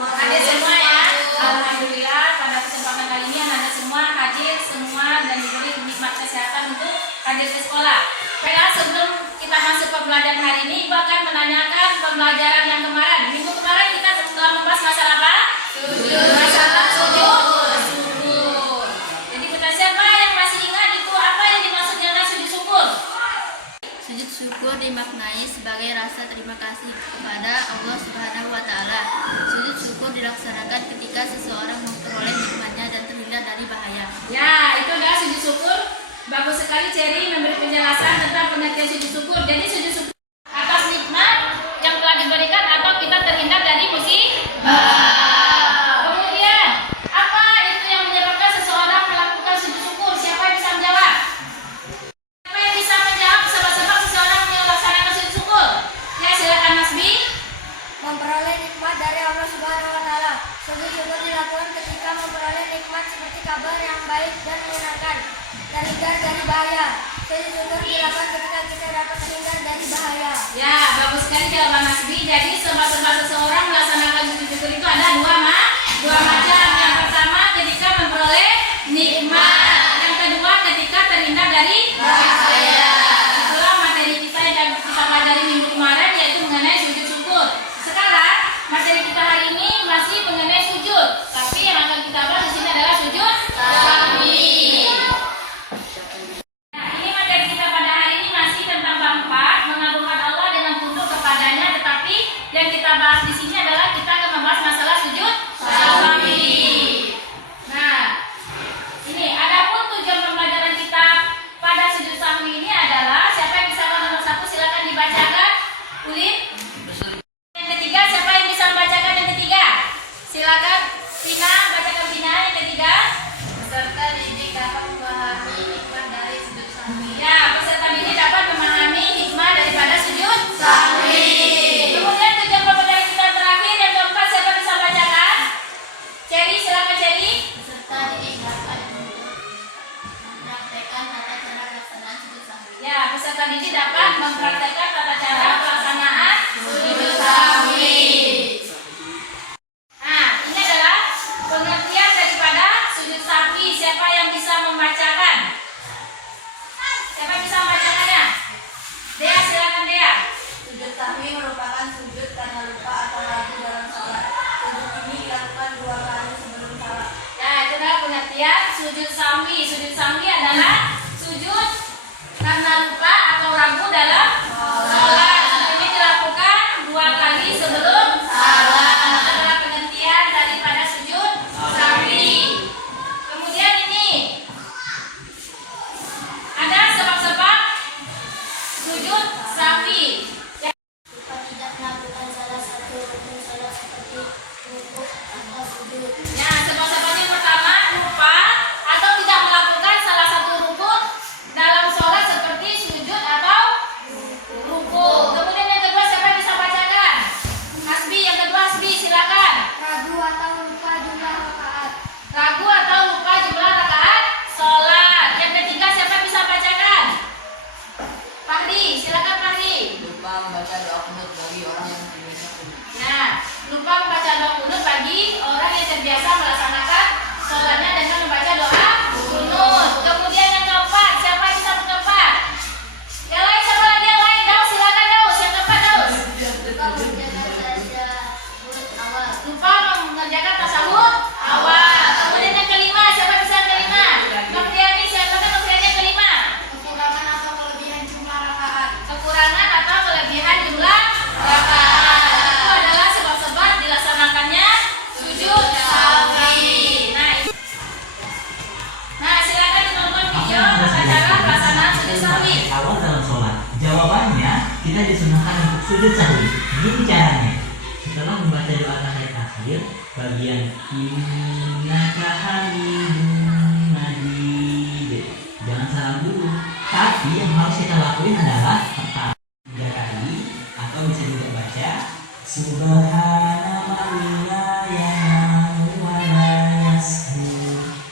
Hadir semua ya. Alhamdulillah pada kesempatan kali ini anak-anak semua hadir semua dan diberi nikmat kesehatan untuk hadir ke sekolah. Baiklah, sebelum kita masuk ke pembelajaran hari ini, Ibu akan menanyakan pembelajaran yang kemarin. Minggu kemarin kita telah membahas masalah apa? Sujud. Masalah sujud. Jadi buat siapa yang masih ingat itu apa yang dimaksud dengan sujud syukur? Sujud syukur dimaknai sebagai rasa terima kasih kepada Allah Subhanahu wa Ta'ala. Sujud syukur dilaksanakan ketika seseorang memperoleh nikmatnya dan terhindar dari bahaya. Ya, itu adalah sujud syukur. Bagus sekali Cherry memberi penjelasan tentang pengertian sujud syukur. Jadi sujud syukur atas nikmat yang telah diberikan atau kita terhindar dari musibah. Kemudian, apa itu yang menyebabkan seseorang melakukan sujud syukur? Siapa yang bisa menjawab? Siapa yang bisa menjawab sebab-sebab seseorang melaksanakan sujud syukur? Ya, silakan Mas Bi. Memperoleh nikmat dari Allah Subhanahu wa Ta'ala. Sujud syukur dilakukan ketika memperoleh nikmat seperti kabar yang baik dan menyenangkan, terhindar dari bahaya. Sujud syukur dilakukan ketika kita dapat terhindar dari bahaya. Ya, bagus sekali jawaban Mas Bi. Jadi sebab-sebab seseorang melaksanakan sujud syukur itu ada dua macam. Yang pertama ketika memperoleh nikmat. Yang kedua ketika terhindar dari bahaya. Itulah materi kita yang kita pelajari minggu kemarin, yaitu mengenai sujud syukur. Sekarang materi kita hari ini masih mengenai sujud, tapi yang akan kita bahas di sini adalah sujud sahwi. Nah, ini materi kita pada hari ini masih tentang bab 4, mengagungkan Allah dengan tunduk kepadanya. Tetapi yang kita bahas di sini adalah kita akan membahas masalah sujud sahwi. Nah, ini adapun tujuan pembelajaran kita pada sujud sahwi ini adalah, siapa yang bisa nomor 1 silakan dibacakan. Ulin. Yang ketiga, siapa yang bisa membacakan yang ketiga? Silakan Tina, bacakan Tina yang ketiga. Peserta didik dapat memahami nikmat dari sujud sahwi. Ya, peserta didik dapat memahami hikmah daripada sujud sahwi. Kemudian tujuan pembelajaran kita terakhir yang keempat, siapa bisa bacakan? Cherry, silakan Cherry. Peserta didik dapat mempraktekkan tata cara pelaksanaan sujud sahwi. Ya, peserta didik dapat mempraktekkan tata cara pelaksanaan sujud sahwi. Nah, ini adalah pengertian daripada sujud sahwi. Siapa yang bisa membacakan? Siapa yang bisa membacakannya? Dea, silakan Dea. Sujud sahwi merupakan sujud karena lupa atau ragu dalam salat. Sujud ini dilakukan 2 kali sebelum salat. Ya, itu adalah pengertian sujud sahwi. Sujud sahwi adalah sujud karena lupa atau ragu dalam salat. Sujud ini dilakukan 2 kali sebelum salat. Itu adalah pengertian daripada sujud sahwi. Kemudian ini ada sebab-sebab sujud sahwi. Lupa tidak melakukan salah satu rukun salat seperti rukuk atau sujud. Ya, sebab-sebabnya pertama lupa atau tidak melakukan salah satu rukun dalam sholat seperti sujud atau bagi orang yang terbiasa melaksanakan sholatnya dengan membaca doa kunut. Kemudian yang keempat, siapa yang bisa keempat? Yang lain, siapa lagi yang lain? Daus, silakan Daus. Yang keempat Daus. Lupa mengerjakan tasawuf awal. Kemudian yang kelima, siapa bisa yang kelima? Nofriani, siapa kan Nofriani yang kelima? Kekurangan atau kelebihan jumlah rakaat. Kekurangan atau kelebihan jumlah rakaat. Itu adalah sebab-sebab dilaksanakannya sujud sahwi. Nah, silakan ditonton video tata cara pelaksanaan sujud sahwi. Awal dalam sholat, jawabannya kita disunahkan untuk sujud sahwi. Gini caranya. Setelah membaca doa tahiyat akhir, bagian innaka hamidum majid, jangan salam dulu. Tapi yang harus kita lakuin adalah pertama 3 kali, atau bisa juga baca Subhana man la yanamu wa la yashu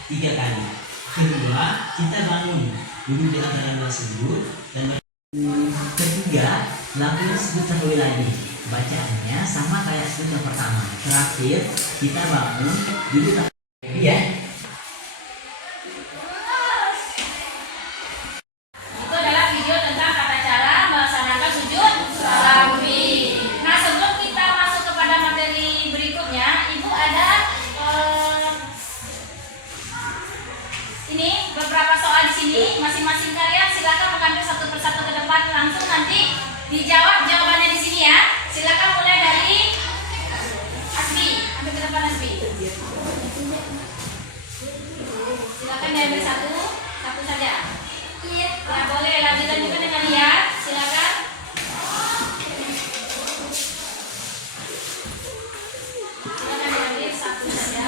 3 kali. Kedua, kita bangun duduk di antara dua sujud, dan ketiga, lakukan sujud sahwi lagi. Bacaannya sama kayak sujud yang pertama. Terakhir, kita bangun duduk. Iya. Itu adalah video tentang tata cara melaksanakan sujud sahwi. Nah, sebelum kita masuk kepada materi berikutnya, Ibu ada ini beberapa soal di sini. Masing-masing kalian silakan mengambil satu persatu ke depan, langsung nanti dijawab jawabannya di sini ya. Silakan mulai dari Asbi. Ambil ke depan Asbi. Silakan diambil satu saja. Iya. Nah, boleh lanjutkan juga dengan lihat. Silakan. Silakan diambil satu saja.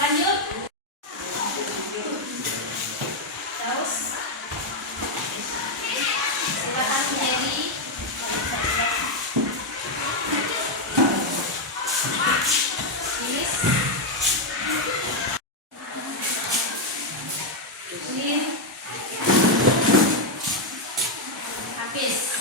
Lanjut. Terus. Silakan Jerry. Iris. Lin. Hafiz.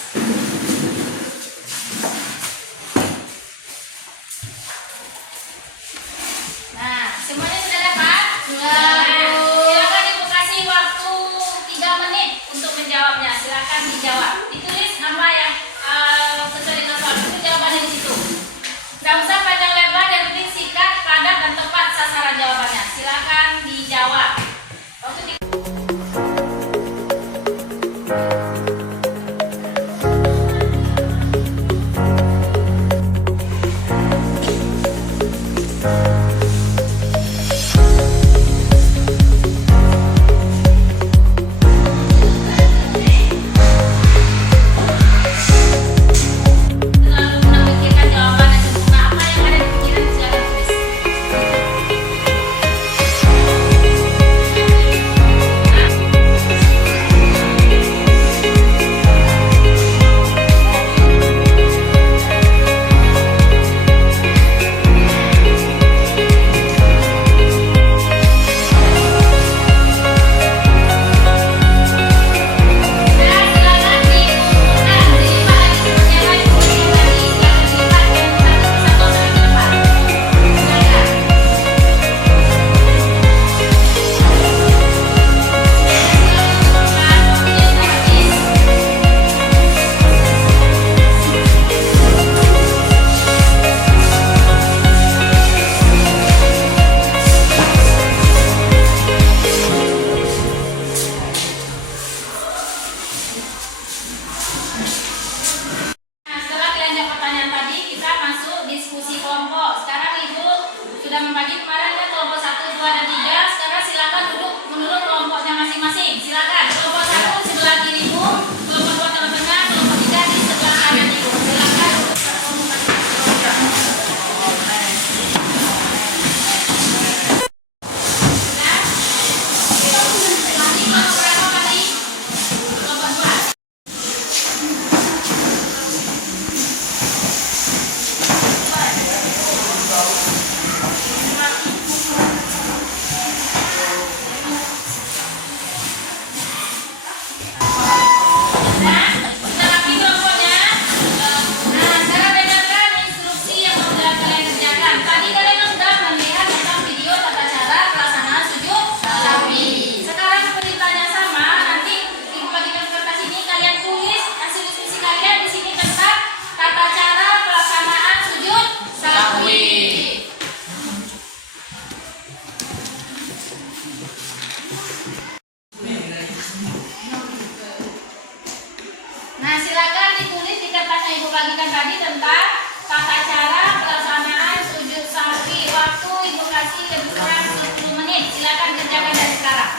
tentang tata cara pelaksanaan sujud sahwi. Waktu Ibu kasih lebih kurang 10 menit. Silakan kerjakan dari sekarang.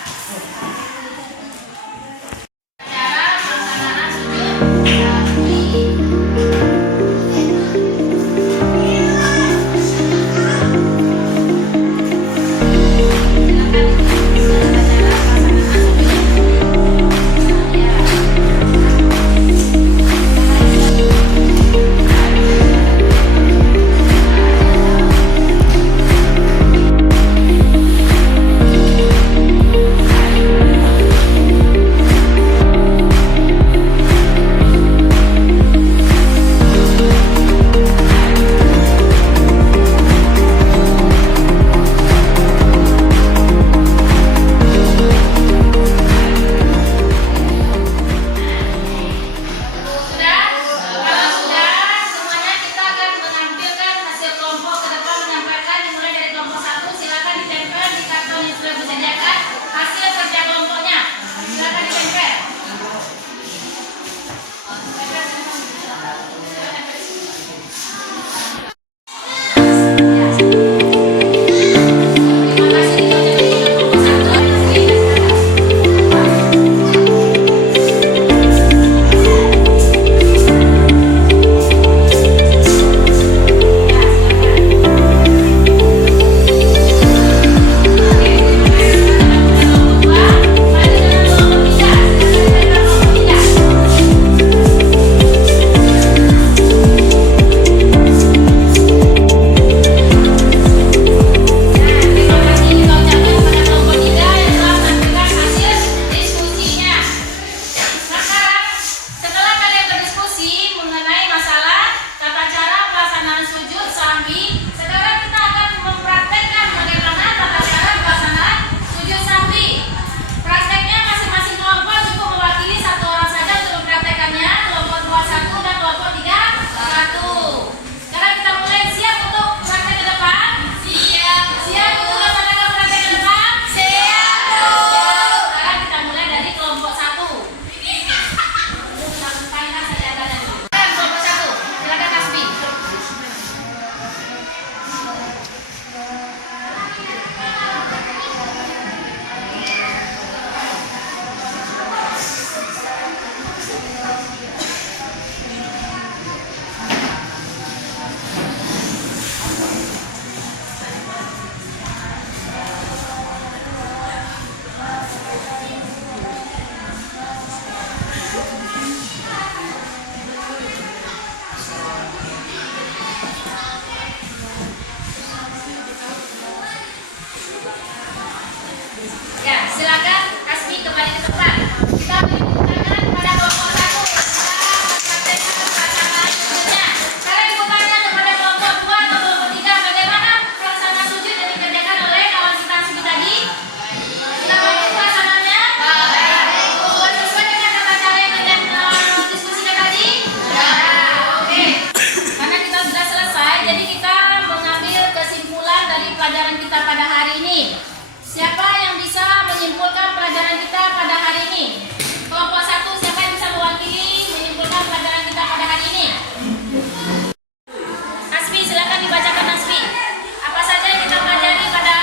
Cara pelaksanaan sujud sahwi. Ya, silakan Asmi kembali ke tempat. Kita beri tepuk tangan pada kelompok 1. Praktekkan pelaksanaan sujudnya. Sekarang tepuk tangan kepada kelompok 2 atau kelompok 3. Bagaimana pelaksanaan sujud yang dikerjakan oleh kawan kita Asmi tadi? Kita boleh pelaksanaannya? Sesuai dengan tata cara yang kalian diskusikan tadi? Ya. Oke. Karena kita sudah selesai, jadi kita mengambil kesimpulan dari pelajaran kita pada hari ini. Siapa yang bisa menyimpulkan pelajaran kita pada hari ini? Kelompok 1, siapa yang bisa mewakili menyimpulkan pelajaran kita pada hari ini? Asmi, silakan dibacakan Asmi. Apa saja yang kita pelajari pada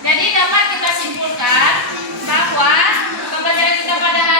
Jadi dapat kita simpulkan bahwa pembelajaran kita pada hari